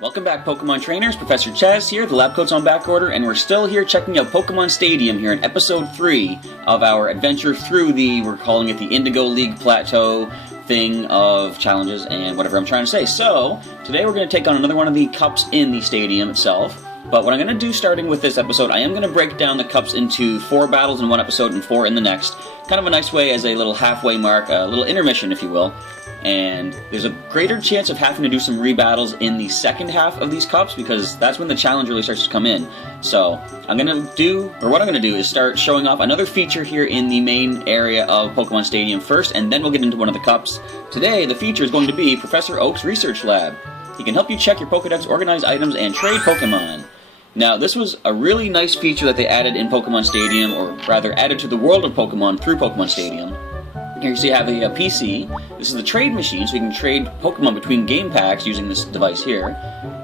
Welcome back, Pokemon Trainers. Professor Chaz here, the lab coat's on back order, and we're still here checking out Pokémon Stadium here in Episode 3 of our adventure through we're calling it the Indigo League Plateau thing of challenges and whatever I'm trying to say. So, today we're going to take on another one of the cups in the stadium itself. But what I'm going to do starting with this episode, I am going to break down the cups into 4 battles in one episode and 4 in the next. Kind of a nice way as a little halfway mark, a little intermission if you will. And there's a greater chance of having to do some rebattles in the second half of these cups because that's when the challenge really starts to come in. So what I'm going to do is start showing off another feature here in the main area of Pokemon Stadium first, and then we'll get into one of the cups. Today, the feature is going to be Professor Oak's Research Lab. He can help you check your Pokedex, organize items, and trade Pokemon. Now, this was a really nice feature that they added in Pokemon Stadium, or rather added to the world of Pokemon through Pokemon Stadium. Here you see I have a PC. This is the trade machine, so we can trade Pokemon between game packs using this device here.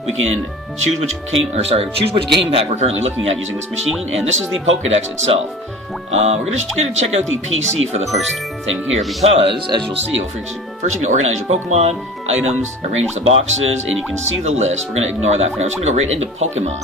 We can choose which game pack we're currently looking at using this machine, and this is the Pokedex itself. We're just going to check out the PC for the first thing here because, as you'll see, first you can organize your Pokemon, items, arrange the boxes, and you can see the list. We're going to ignore that for now. We're just going to go right into Pokemon.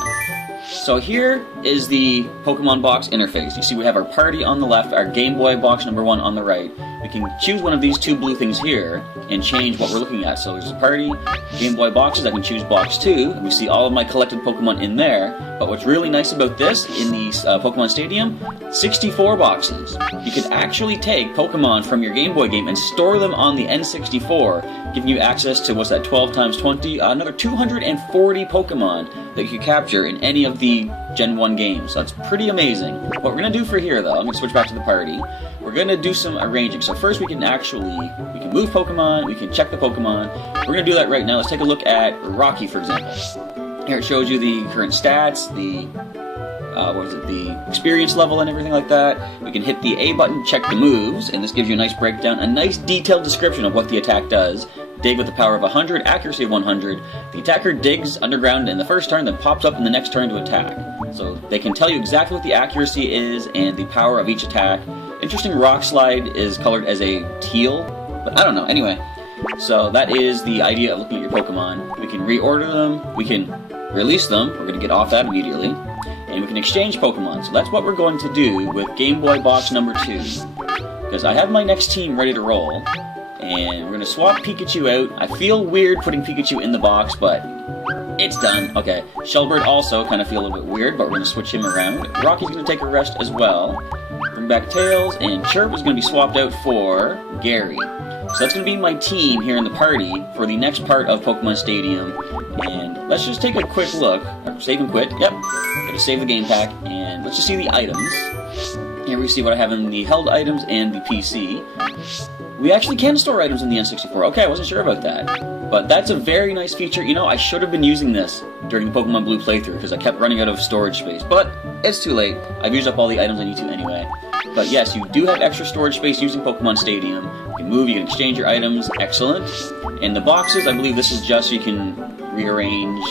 So here is the Pokemon box interface. You see we have our party on the left, our Game Boy box number 1 on the right. We can choose one of these 2 blue things here and change what we're looking at. So there's a party, Game Boy boxes, I can choose box 2, and we see all of my collected Pokemon in there. But what's really nice about this in the Pokemon Stadium, 64 boxes. You can actually take Pokemon from your Game Boy game and store them on the N64, giving you access to, what's that, 12 times 20? Another 240 Pokemon that you can capture in any of the Gen 1 games. So that's pretty amazing. What we're going to do for here, though, I'm going to switch back to the party. We're going to do some arranging. So first we can move Pokemon, we can check the Pokemon. We're going to do that right now. Let's take a look at Rocky, for example. Here it shows you the current stats, the experience level and everything like that. We can hit the A button, check the moves, and this gives you a nice breakdown, a nice detailed description of what the attack does. Dig with the power of 100, accuracy of 100. The attacker digs underground in the first turn, then pops up in the next turn to attack. So they can tell you exactly what the accuracy is and the power of each attack. Interesting, Rock Slide is colored as a teal, but I don't know. Anyway, so that is the idea of looking at your Pokemon. We can reorder them, we can release them, we're going to get off that immediately, and we can exchange Pokemon. So that's what we're going to do with Game Boy box number 2, because I have my next team ready to roll. And we're going to swap Pikachu out. I feel weird putting Pikachu in the box, but it's done. Okay, Shelbert also kind of feel a little bit weird, but we're going to switch him around. Rocky's going to take a rest as well. Bring back Tails, and Chirp is going to be swapped out for Gary. So that's going to be my team here in the party for the next part of Pokemon Stadium. And let's just take a quick look. Save and quit. Yep. Going to save the game pack, and let's just see the items. Here we see what I have in the held items and the PC. We actually can store items in the N64. Okay, I wasn't sure about that. But that's a very nice feature. You know, I should have been using this during the Pokemon Blue playthrough because I kept running out of storage space. But it's too late. I've used up all the items I need to anyway. But yes, you do have extra storage space using Pokemon Stadium. You can move, you can exchange your items. Excellent. And the boxes, I believe this is just so you can rearrange.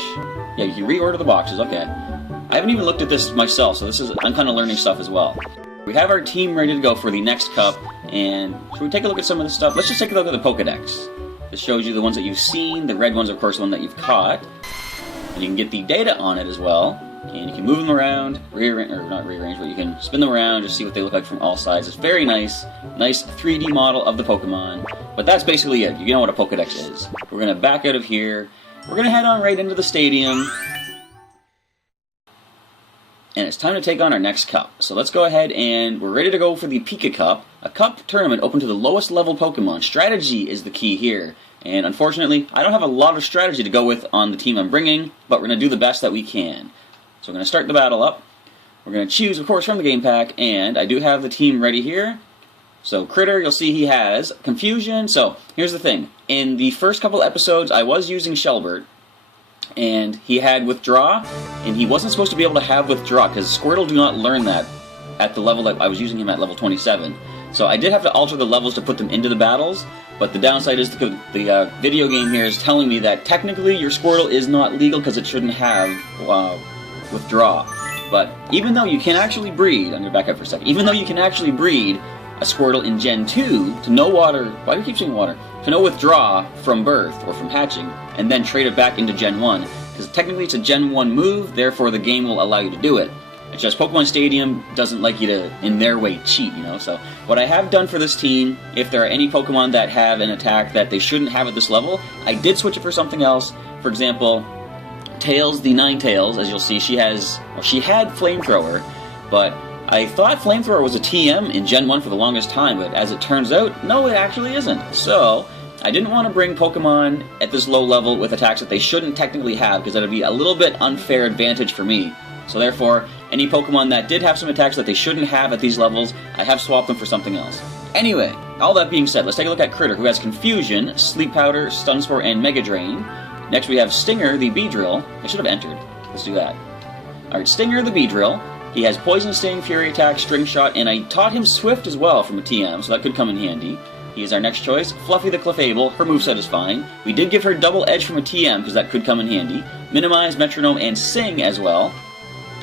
Yeah, you can reorder the boxes. Okay. I haven't even looked at this myself, so I'm kind of learning stuff as well. We have our team ready to go for the next cup, and should we take a look at some of this stuff? Let's just take a look at the Pokedex. This shows you the ones that you've seen, the red ones, of course, the one that you've caught. And you can get the data on it as well, and you can move them around, not rearrange, but you can spin them around, just see what they look like from all sides. It's very nice 3D model of the Pokemon, but that's basically it. You know what a Pokedex is. We're going to back out of here. We're going to head on right into the stadium. And it's time to take on our next cup. So let's go ahead and we're ready to go for the Pika Cup. A cup tournament open to the lowest level Pokemon. Strategy is the key here. And unfortunately, I don't have a lot of strategy to go with on the team I'm bringing, but we're going to do the best that we can. So we're going to start the battle up. We're going to choose, of course, from the game pack, and I do have the team ready here. So Critter, you'll see he has Confusion. So here's the thing. In the first couple episodes, I was using Shelbert, and he had Withdraw, and he wasn't supposed to be able to have Withdraw because Squirtle do not learn that at the level that I was using him at level 27. So I did have to alter the levels to put them into the battles, but the downside is the video game here is telling me that technically your Squirtle is not legal because it shouldn't have Withdraw. But even though you can actually breed, I'm going to back up for a second, even though you can actually breed a Squirtle in Gen 2 to no water, why do you keep saying water? To no Withdraw from birth or from hatching, and then trade it back into Gen 1. because technically it's a Gen 1 move, therefore the game will allow you to do it. It's just Pokemon Stadium doesn't like you to, in their way, cheat, you know? So what I have done for this team, if there are any Pokemon that have an attack that they shouldn't have at this level, I did switch it for something else. For example, Tails, the Ninetales, as you'll see, she had Flamethrower, but I thought Flamethrower was a TM in Gen 1 for the longest time, but as it turns out, no, it actually isn't. So I didn't want to bring Pokemon at this low level with attacks that they shouldn't technically have, because that would be a little bit unfair advantage for me. So therefore, any Pokemon that did have some attacks that they shouldn't have at these levels, I have swapped them for something else. Anyway, all that being said, let's take a look at Critter, who has Confusion, Sleep Powder, Stun Spore, and Mega Drain. Next we have Stinger, the Beedrill. I should have entered. Let's do that. Alright, Stinger, the Beedrill. He has Poison Sting, Fury Attack, String Shot, and I taught him Swift as well from a TM, so that could come in handy. He is our next choice. Fluffy the Clefable, her moveset is fine. We did give her Double Edge from a TM, because that could come in handy. Minimize, Metronome, and Sing as well.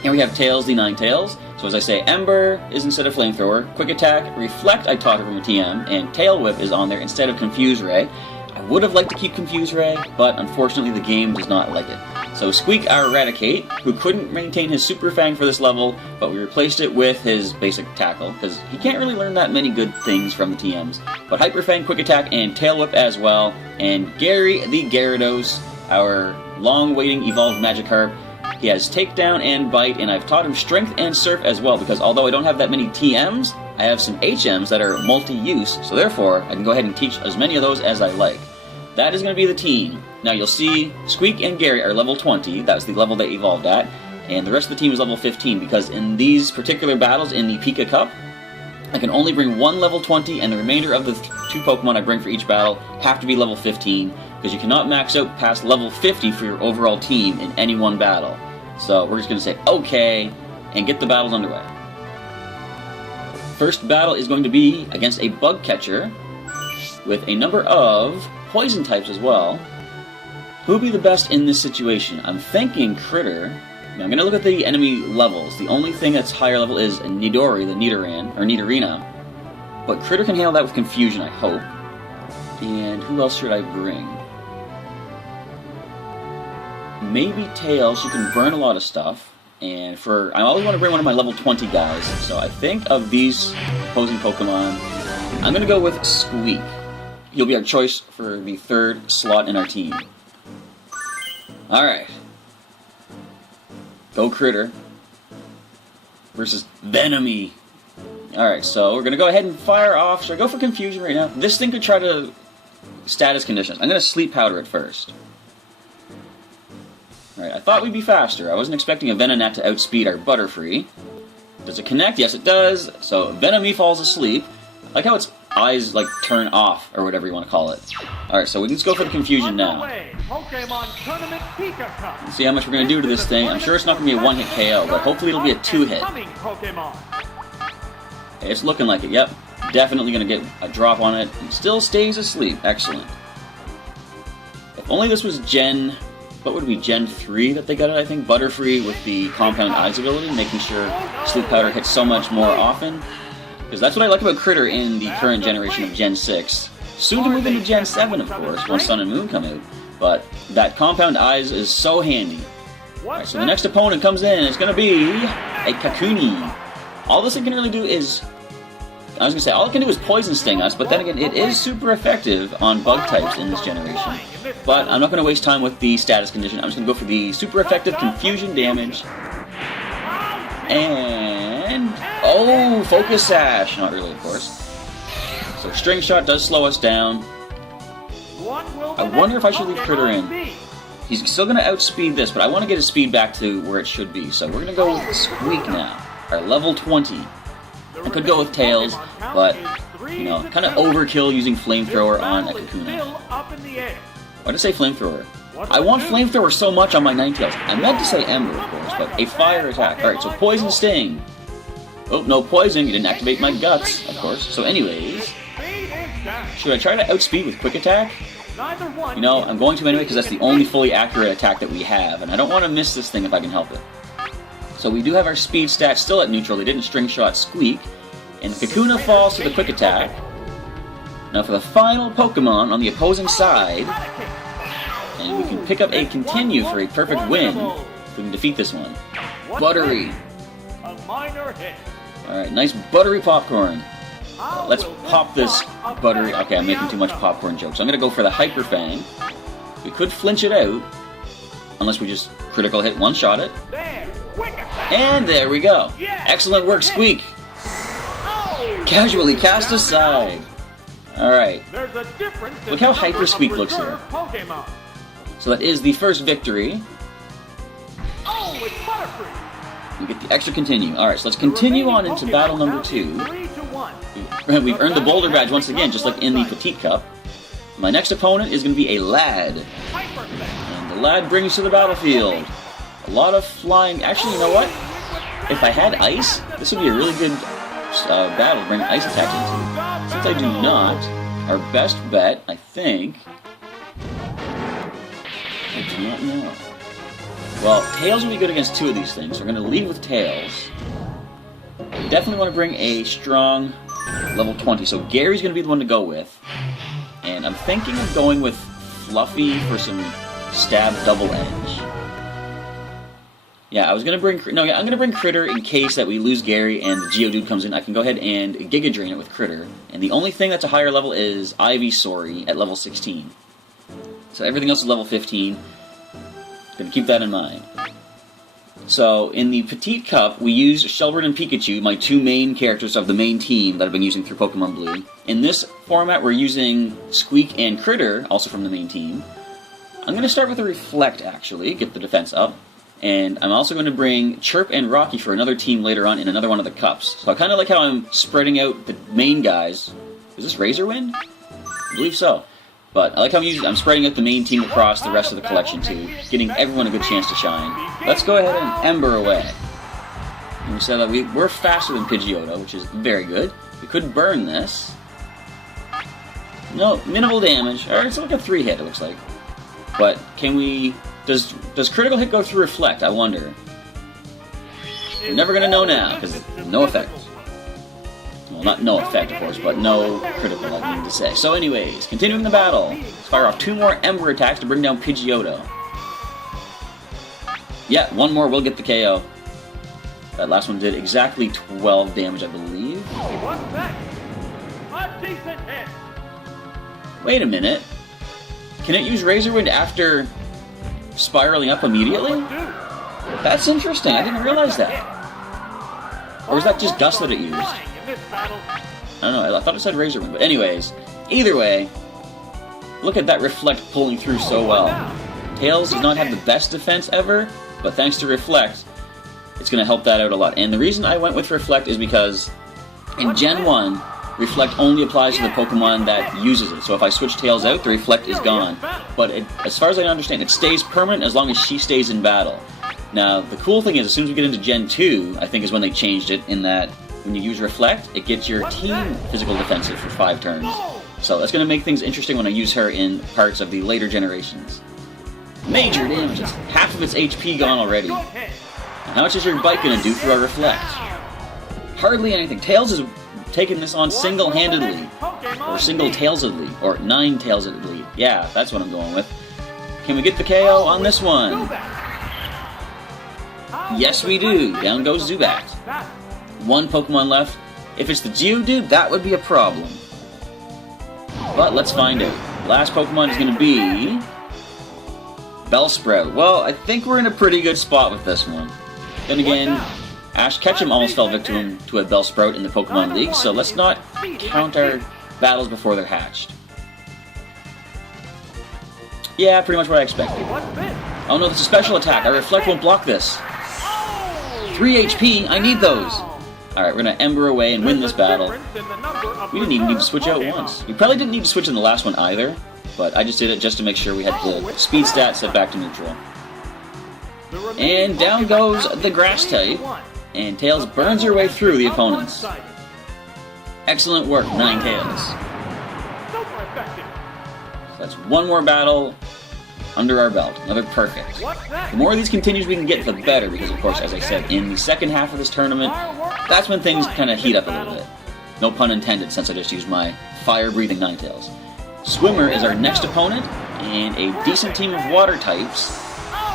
And we have Tails, the Ninetales. So as I say, Ember is instead of Flamethrower. Quick Attack, Reflect, I taught her from a TM, and Tail Whip is on there instead of Confuse Ray. I would have liked to keep Confuse Ray, but unfortunately the game does not like it. So Squeak, our Eradicate, who couldn't maintain his Super Fang for this level, but we replaced it with his basic Tackle, because he can't really learn that many good things from the TMs. But Hyper Fang, Quick Attack, and Tail Whip as well. And Gary, the Gyarados, our long-waiting evolved Magikarp. He has Takedown and Bite, and I've taught him Strength and Surf as well, because although I don't have that many TMs, I have some HMs that are multi-use, so therefore I can go ahead and teach as many of those as I like. That is going to be the team. Now you'll see Squeak and Gary are level 20, that's the level they evolved at, and the rest of the team is level 15, because in these particular battles in the Pika Cup, I can only bring one level 20, and the remainder of the two Pokemon I bring for each battle have to be level 15, because you cannot max out past level 50 for your overall team in any one battle. So we're just going to say okay, and get the battles underway. First battle is going to be against a Bug Catcher, with a number of Poison types as well. Who would be the best in this situation? I'm thinking Critter. Now, I'm going to look at the enemy levels. The only thing that's higher level is Nidori, the Nidoran, or Nidorina. But Critter can handle that with Confusion, I hope. And who else should I bring? Maybe Tails. She can burn a lot of stuff. And I always want to bring one of my level 20 guys. So I think of these opposing Pokemon, I'm going to go with Squeak. He'll be our choice for the third slot in our team. Alright. Go Critter versus Venomy. Alright, so we're going to go ahead and fire off. Should I go for Confusion right now? This thing could try to status conditions. I'm going to Sleep Powder it first. Alright, I thought we'd be faster. I wasn't expecting a Venonat to outspeed our Butterfree. Does it connect? Yes, it does. So Venomy falls asleep. I like how its eyes like turn off, or whatever you want to call it. Alright, so we can just go for the Confusion now. Let's see how much we're going to do to this thing. I'm sure it's not going to be a one-hit KO, but hopefully it'll be a two-hit. Okay, it's looking like it, yep. Definitely going to get a drop on it. It still stays asleep. Excellent. If only this was Gen... What would it be, Gen 3 that they got it, I think? Butterfree with the Compound Eyes ability, making sure Sleep Powder hits so much more often. Because that's what I like about Critter in the current generation of Gen 6. Soon to move into Gen 7, of course, once Sun and Moon come out. But that Compound Eyes is so handy. Alright, so the next opponent comes in, it's going to be a Kakuni. All this thing can really do is... I was going to say, all it can do is Poison Sting us, but then again, it is super effective on Bug types in this generation. But I'm not going to waste time with the status condition. I'm just going to go for the super effective Confusion damage. And... oh, Focus Sash! Not really, of course. So String Shot does slow us down. I wonder if I should leave Critter in. He's still going to outspeed this, but I want to get his speed back to where it should be. So we're going to go with Squeak now. Our level 20. I could go with Tails, but, you know, kind of overkill using Flamethrower on a Kakuna. Why did I say Flamethrower? I want Flamethrower so much on my Ninetales. I meant to say Ember, of course, but a fire attack. Alright, so Poison Sting. Oh, no poison. You didn't activate my guts, of course. So anyways, should I try to outspeed with Quick Attack? You know, I'm going to anyway because that's the only fully accurate attack that we have, and I don't want to miss this thing if I can help it. So we do have our speed stats still at neutral. They didn't String Shot Squeak. And Kakuna falls to the Quick Attack. Now for the final Pokemon on the opposing side, and we can pick up a continue for a perfect win if we can defeat this one. Buttery. Alright, nice buttery popcorn. Let's pop this buttery... Okay, I'm making too much popcorn jokes. I'm going to go for the Hyper Fang. We could flinch it out, unless we just critical hit one-shot it. And there we go. Excellent work, Squeak. Casually cast aside. Alright. Look how Hyper Squeak looks here. So that is the first victory. We get the extra continue. Alright, so let's continue on into battle number 2. We've earned the Boulder Badge once again, just like in the Petite Cup. My next opponent is going to be a Lad. And the Lad brings to the battlefield a lot of flying... Actually, you know what? If I had ice, this would be a really good battle to bring ice attacks into. Since I do not, our best bet, I think... I do not know. Well, Tails will be good against 2 of these things, so we're going to lead with Tails. We definitely want to bring a strong level 20, so Gary's going to be the one to go with. And I'm thinking of going with Fluffy for some stab double edge. Yeah, I was going to bring... No, yeah, I'm going to bring Critter in case that we lose Gary and the Geodude comes in. I can go ahead and Giga Drain it with Critter. And the only thing that's a higher level is Ivysaur at level 16. So everything else is level 15. Gonna keep that in mind. So, in the Petite Cup, we use Shelbert and Pikachu, my 2 main characters of the main team that I've been using through Pokemon Blue. In this format, we're using Squeak and Critter, also from the main team. I'm going to start with a Reflect, actually, get the defense up. And I'm also going to bring Chirp and Rocky for another team later on in another one of the cups. So I kind of like how I'm spreading out the main guys. Is this Razor Wind? I believe so. But I like how I'm spreading out the main team across the rest of the collection too, getting everyone a good chance to shine. Let's go ahead and Ember away. And we said that we're faster than Pidgeotto, which is very good. We could burn this. No, minimal damage. Alright, it's like a 3-hit, it looks like. But can we... Does critical hit go through Reflect, I wonder? We're never going to know now, because no effect. Well, not no effect, of course, but no critical, I mean to say. So anyways, continuing the battle. Let's fire off 2 more Ember attacks to bring down Pidgeotto. Yeah, 1 more will get the KO. That last one did exactly 12 damage, I believe. Wait a minute. Can it use Razor Wind after spiraling up immediately? That's interesting, I didn't realize that. Or is that just Gust that it used? I don't know, I thought it said Razor Wind, but anyways, either way, look at that Reflect pulling through so well. Tails does not have the best defense ever, but thanks to Reflect, it's going to help that out a lot. And the reason I went with Reflect is because in Gen 1, Reflect only applies to the Pokemon that uses it. So if I switch Tails out, the Reflect is gone. But as far as I understand, it stays permanent as long as she stays in battle. Now, the cool thing is, as soon as we get into Gen 2, I think is when they changed it, in that when you use Reflect, it gets your team physical defensive for 5 turns. So that's going to make things interesting when I use her in parts of the later generations. Major damage. It's half of its HP gone already. Now, how much is your bike going to do through our Reflect? Hardly anything. Tails is taking this on single-handedly. Or single-tailsedly. Or 9-tailsedly. Yeah, that's what I'm going with. Can we get the KO on this one? Yes, we do. Down goes Zubat. 1 Pokemon left. If it's the Geodude, that would be a problem. But let's find out. Last Pokemon is going to be Bellsprout. Well, I think we're in a pretty good spot with this one. Then again, Ash Ketchum almost fell victim to a Bellsprout in the Pokemon League, so let's not count our battles before they're hatched. Yeah, pretty much what I expected. Oh no, that's a special attack. Our Reflect won't block this. 3 HP, I need those. Alright, we're going to Ember away and win this battle. We didn't even need to switch out once. We probably didn't need to switch in the last one either, but I just did it just to make sure we had the speed stat set back to neutral. And down goes the Grass type, and Tails burns her way through the opponents. Excellent work, Ninetales. So that's 1 more battle under our belt. Another perfect. The more of these continues we can get, the better, because of course, as I said, in the second half of this tournament, that's when things kind of heat up a little bit. No pun intended, since I just used my fire-breathing Ninetales. Swimmer is our next opponent, and a decent team of water types.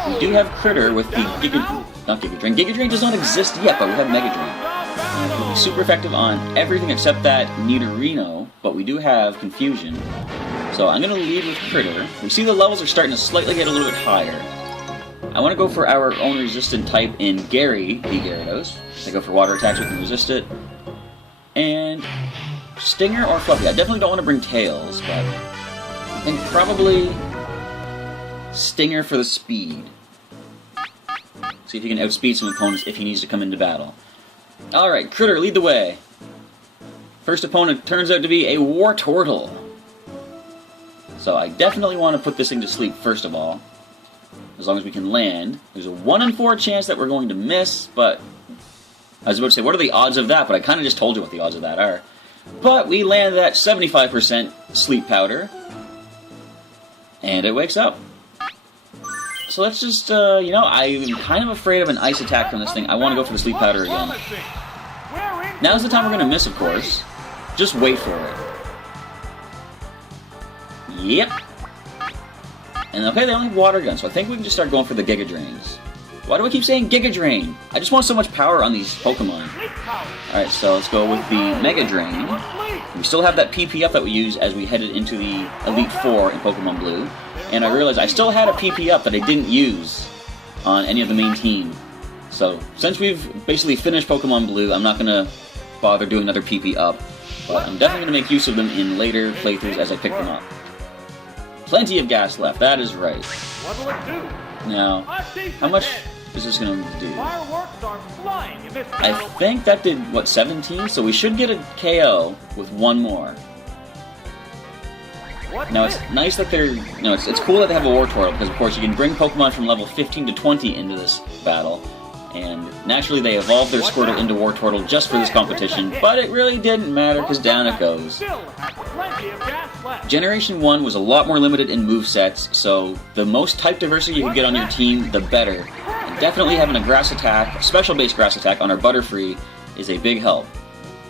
We do have Critter with the not Giga Drain. Giga Drain does not exist yet, but we have Mega Drain. It'll be super effective on everything except that Nidorino, but we do have Confusion. So I'm going to lead with Critter. We see the levels are starting to slightly get a little bit higher. I want to go for our own resistant type in Gary, the Gyarados. I go for water attacks, we can resist it. And Stinger or Fluffy. I definitely don't want to bring Tails, but I think probably Stinger for the speed. See if he can outspeed some opponents if he needs to come into battle. Alright, Critter, lead the way. First opponent turns out to be a Wartortle. So I definitely want to put this thing to sleep first of all. As long as we can land. There's a 1 in 4 chance that we're going to miss, but I was about to say, what are the odds of that? But I kind of just told you what the odds of that are. But we land that 75% sleep powder. And it wakes up. So let's just, you know, I'm kind of afraid of an ice attack from this thing. I want to go for the sleep powder again. Now's the time we're going to miss, of course. Just wait for it. Yep. And okay, they only have Water Gun, so I think we can just start going for the Giga Drains. Why do I keep saying Giga Drain? I just want so much power on these Pokemon. Alright, so let's go with the Mega Drain. We still have that PP up that we use as we headed into the Elite Four in Pokemon Blue. And I realized I still had a PP up that I didn't use on any of the main team. So, since we've basically finished Pokemon Blue, I'm not going to bother doing another PP up. But I'm definitely going to make use of them in later playthroughs as I pick them up. Plenty of gas left, that is right. Now, how much is this going to do? I think that did, what, 17? So we should get a KO with one more. Now, it's nice that they're, you know, it's cool that they have a Wartortle, because of course you can bring Pokemon from level 15 to 20 into this battle. And naturally they evolved their Squirtle into Wartortle just for this competition, but it really didn't matter because down it goes. Generation 1 was a lot more limited in movesets, so the most type diversity you could get on your team, the better. And definitely having a grass attack, a special base grass attack on our Butterfree is a big help.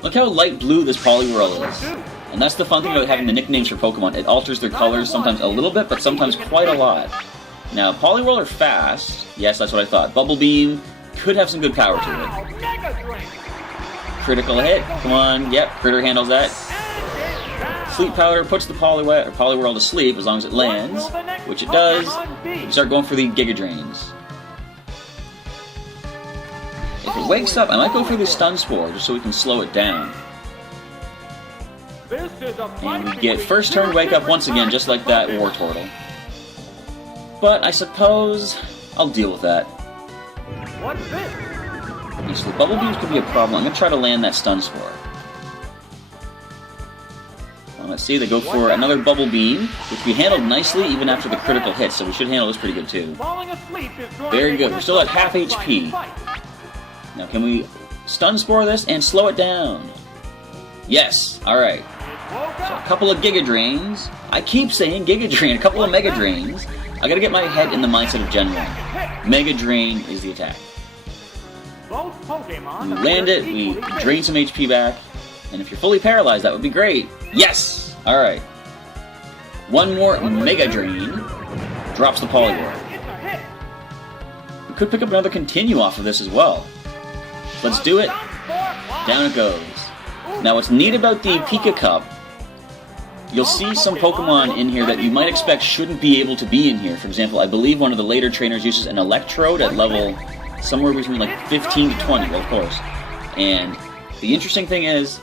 Look how light blue this Poliwhirl is. And that's the fun thing about having the nicknames for Pokemon. It alters their colors sometimes a little bit, but sometimes quite a lot. Now, Poliwhirl are fast. Yes, that's what I thought. Bubble Beam could have some good power to it. Critical hit. Come on. Yep, Critter handles that. Sleep Powder puts the Poliwhirl to sleep as long as it lands, which it does. We start going for the Giga Drains. If it wakes up, I might go for the Stun Spore just so we can slow it down. And we get first turn wake up once again, just like that Wartortle. But I suppose I'll deal with that. So the Bubble Beams could be a problem. I'm going to try to land that Stun Spore. Well, let's see, they go for another Bubble Beam, which we handled nicely even after the critical hit, so we should handle this pretty good too. Very good, we're still at half HP. Now can we Stun Spore this and slow it down? Yes, alright. So a couple of Giga Drains. I keep saying Giga Drain, a couple of Mega Drains. I gotta get my head in the mindset of Gen 1. Mega Drain is the attack. We land it, we drain some HP back, and if you're fully paralyzed, that would be great. Yes! Alright. One more Mega Drain. Drops the Poliwhirl. We could pick up another Continue off of this as well. Let's do it. Down it goes. Now what's neat about the Pika Cup, you'll see some Pokemon in here that you might expect shouldn't be able to be in here. For example, I believe one of the later trainers uses an Electrode at level somewhere between like 15 to 20, well, of course. And the interesting thing is,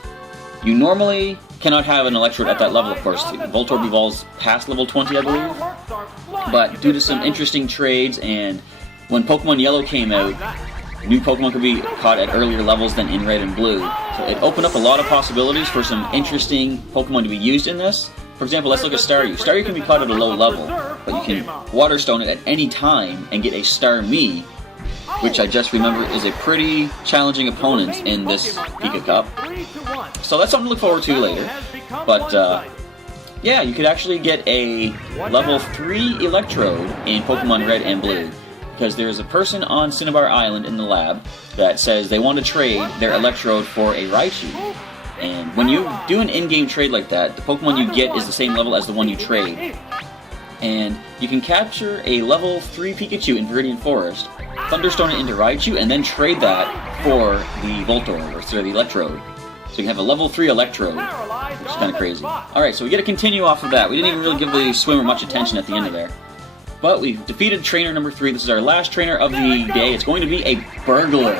you normally cannot have an Electrode at that level, of course. Voltorb evolves past level 20, I believe. But due to some interesting trades, and when Pokemon Yellow came out, new Pokemon could be caught at earlier levels than in Red and Blue. So it opened up a lot of possibilities for some interesting Pokemon to be used in this. For example, let's look at Staryu. Staryu can be caught at a low level, but you can Water Stone it at any time and get a Starmie, which I just remember is a pretty challenging opponent in this Pika Cup. So that's something to look forward to later. But, yeah, you could actually get a level 3 Electrode in Pokemon Red and Blue. Because there's a person on Cinnabar Island in the lab that says they want to trade their Electrode for a Raichu. And when you do an in-game trade like that, the Pokemon you get is the same level as the one you trade. And you can capture a level 3 Pikachu in Viridian Forest, Thunderstone it into Raichu, and then trade that for the Voltorb, or sorry, the Electrode. So you can have a level 3 Electrode, which is kind of crazy. Alright, so we get to continue off of that. We didn't even really give the swimmer much attention at the end of there. But we've defeated trainer number 3. This is our last trainer of the day. It's going to be a Burglar.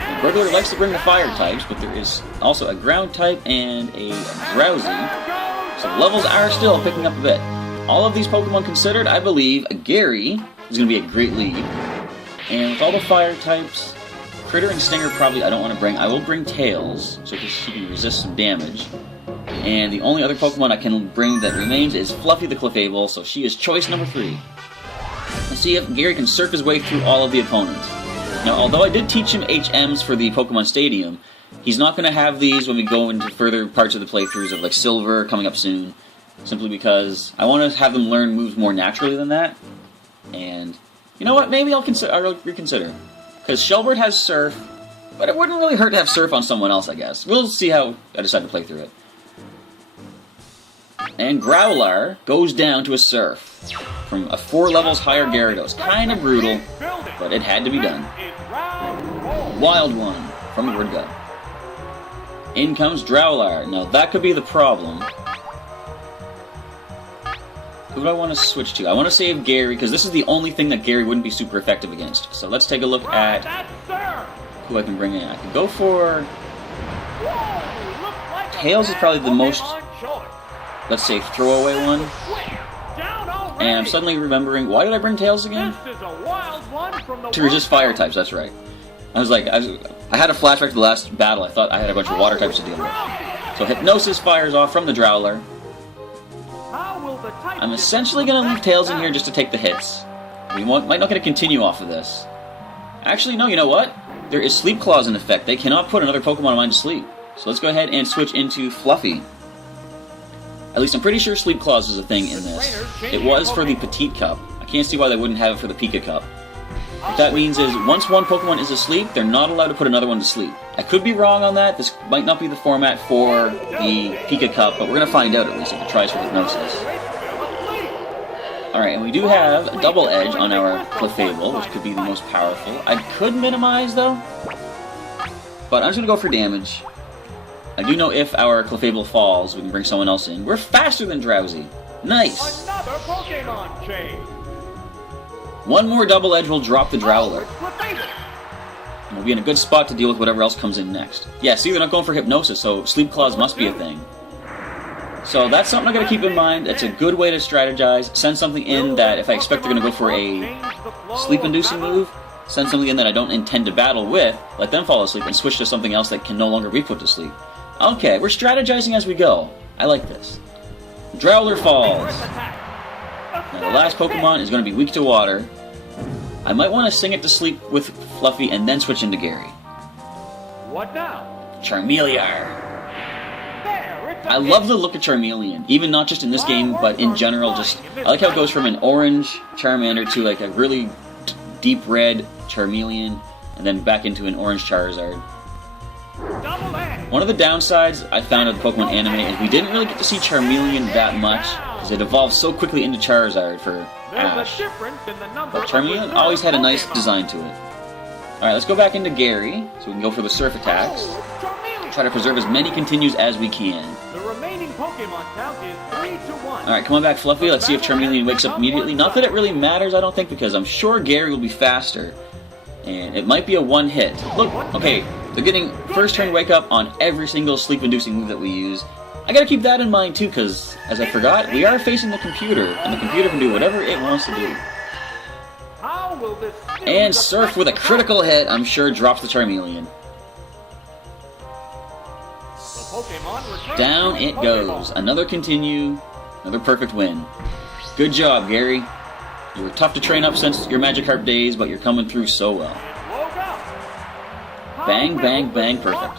The Burglar likes to bring the fire types, but there is also a ground type and a Drowsy. So the levels are still picking up a bit. All of these Pokemon considered, I believe Gary is going to be a great lead. And with all the fire types, Critter and Stinger probably I don't want to bring. I will bring Tails, so she can resist some damage. And the only other Pokemon I can bring that remains is Fluffy the Clefable, so she is choice number 3. Let's see if Gary can surf his way through all of the opponents. Now, although I did teach him HMs for the Pokémon Stadium, he's not going to have these when we go into further parts of the playthroughs of like Silver coming up soon, simply because I want to have them learn moves more naturally than that. And you know what? Maybe I'll reconsider. Because Shelbert has Surf, but it wouldn't really hurt to have Surf on someone else, I guess. We'll see how I decide to play through it. And Growlithe goes down to a Surf from a 4 levels higher Gyarados. Kind of brutal, but it had to be done. Wild One from the word go. In comes Growlithe. Now that could be the problem. Who do I want to switch to? I want to save Gary, because this is the only thing that Gary wouldn't be super effective against. So let's take a look at who I can bring in. I can go for... Tails is probably the most, let's say, throwaway one. And I'm suddenly remembering, why did I bring Tails again? To resist fire types, that's right. I was like, I had a flashback to the last battle. I thought I had a bunch of water types to deal with. So Hypnosis fires off from the Growlithe. I'm essentially going to leave Tails in here just to take the hits. We might not get to continue off of this. Actually, no, you know what? There is Sleep Claws in effect. They cannot put another Pokemon of mine to sleep. So let's go ahead and switch into Fluffy. At least I'm pretty sure Sleep Claws is a thing in this. It was for the Petite Cup. I can't see why they wouldn't have it for the Pika Cup. What that means is, once one Pokemon is asleep, they're not allowed to put another one to sleep. I could be wrong on that. This might not be the format for the Pika Cup, but we're going to find out at least if it tries for Hypnosis. Alright, and we do have a Double Edge on our Clefable, which could be the most powerful. I could minimize, though, but I'm just going to go for damage. I do know if our Clefable falls, we can bring someone else in. We're faster than Drowsy. Nice! Another Pokemon chain. One more Double Edge will drop the Growlithe. And we'll be in a good spot to deal with whatever else comes in next. Yeah, see, they're not going for Hypnosis, so Sleep Claws must be a thing. So that's something I gotta keep in mind. It's a good way to strategize. Send something in that if I expect they're gonna go for a sleep-inducing move, send something in that I don't intend to battle with, let them fall asleep, and switch to something else that can no longer be put to sleep. Okay, we're strategizing as we go. I like this. Growlithe falls. Now the last Pokemon is gonna be weak to water. I might want to sing it to sleep with Fluffy and then switch into Gary. What now? Charmeleon. I love the look of Charmeleon, even not just in this game, but in general. Just I like how it goes from an orange Charmander to like a really deep red Charmeleon, and then back into an orange Charizard. One of the downsides I found of the Pokemon anime is we didn't really get to see Charmeleon that much, because it evolved so quickly into Charizard for Ash. But Charmeleon always had a nice design to it. Alright, let's go back into Gary, so we can go for the Surf attacks. Try to preserve as many continues as we can. The remaining Pokemon count is 3-1. Alright, come on back, Fluffy. Let's see if Charmeleon wakes up immediately. Not that it really matters, I don't think, because I'm sure Gary will be faster. And it might be a one-hit. Look, okay, they're getting first turn wake up on every single sleep-inducing move that we use. I gotta keep that in mind, too, because, as I forgot, we are facing the computer, and the computer can do whatever it wants to do. And Surf with a critical hit, I'm sure, drops the Charmeleon. Down it goes. Another continue. Another perfect win. Good job, Gary. You were tough to train up since your Magikarp days, but you're coming through so well. Bang, bang, bang, perfect.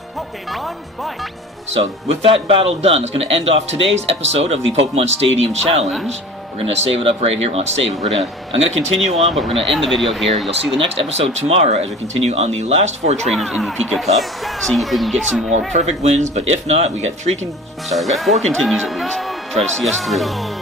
So, with that battle done, that's going to end off today's episode of the Pokémon Stadium Challenge. We're going to save it up right here. Well, not save it. I'm going to continue on, but we're going to end the video here. You'll see the next episode tomorrow as we continue on the last 4 trainers in the Pika Cup, seeing if we can get some more perfect wins. But if not, we got 4 continues at least. try to see us through.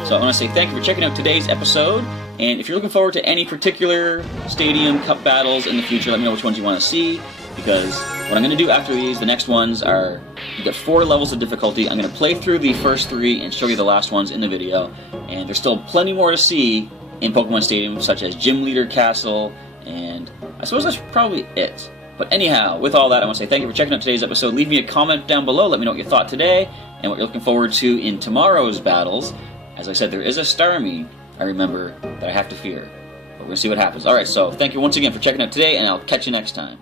So I want to say thank you for checking out today's episode, and if you're looking forward to any particular Stadium Cup battles in the future, let me know which ones you want to see, because what I'm going to do after these, the next ones are, you've got 4 levels of difficulty. I'm going to play through the first 3 and show you the last ones in the video, and there's still plenty more to see in Pokemon Stadium, such as Gym Leader Castle, and I suppose that's probably it. But anyhow, with all that, I want to say thank you for checking out today's episode. Leave me a comment down below. Let me know what you thought today and what you're looking forward to in tomorrow's battles. As I said, there is a Starmie, I remember, that I have to fear. But we're going to see what happens. Alright, so thank you once again for checking out today, and I'll catch you next time.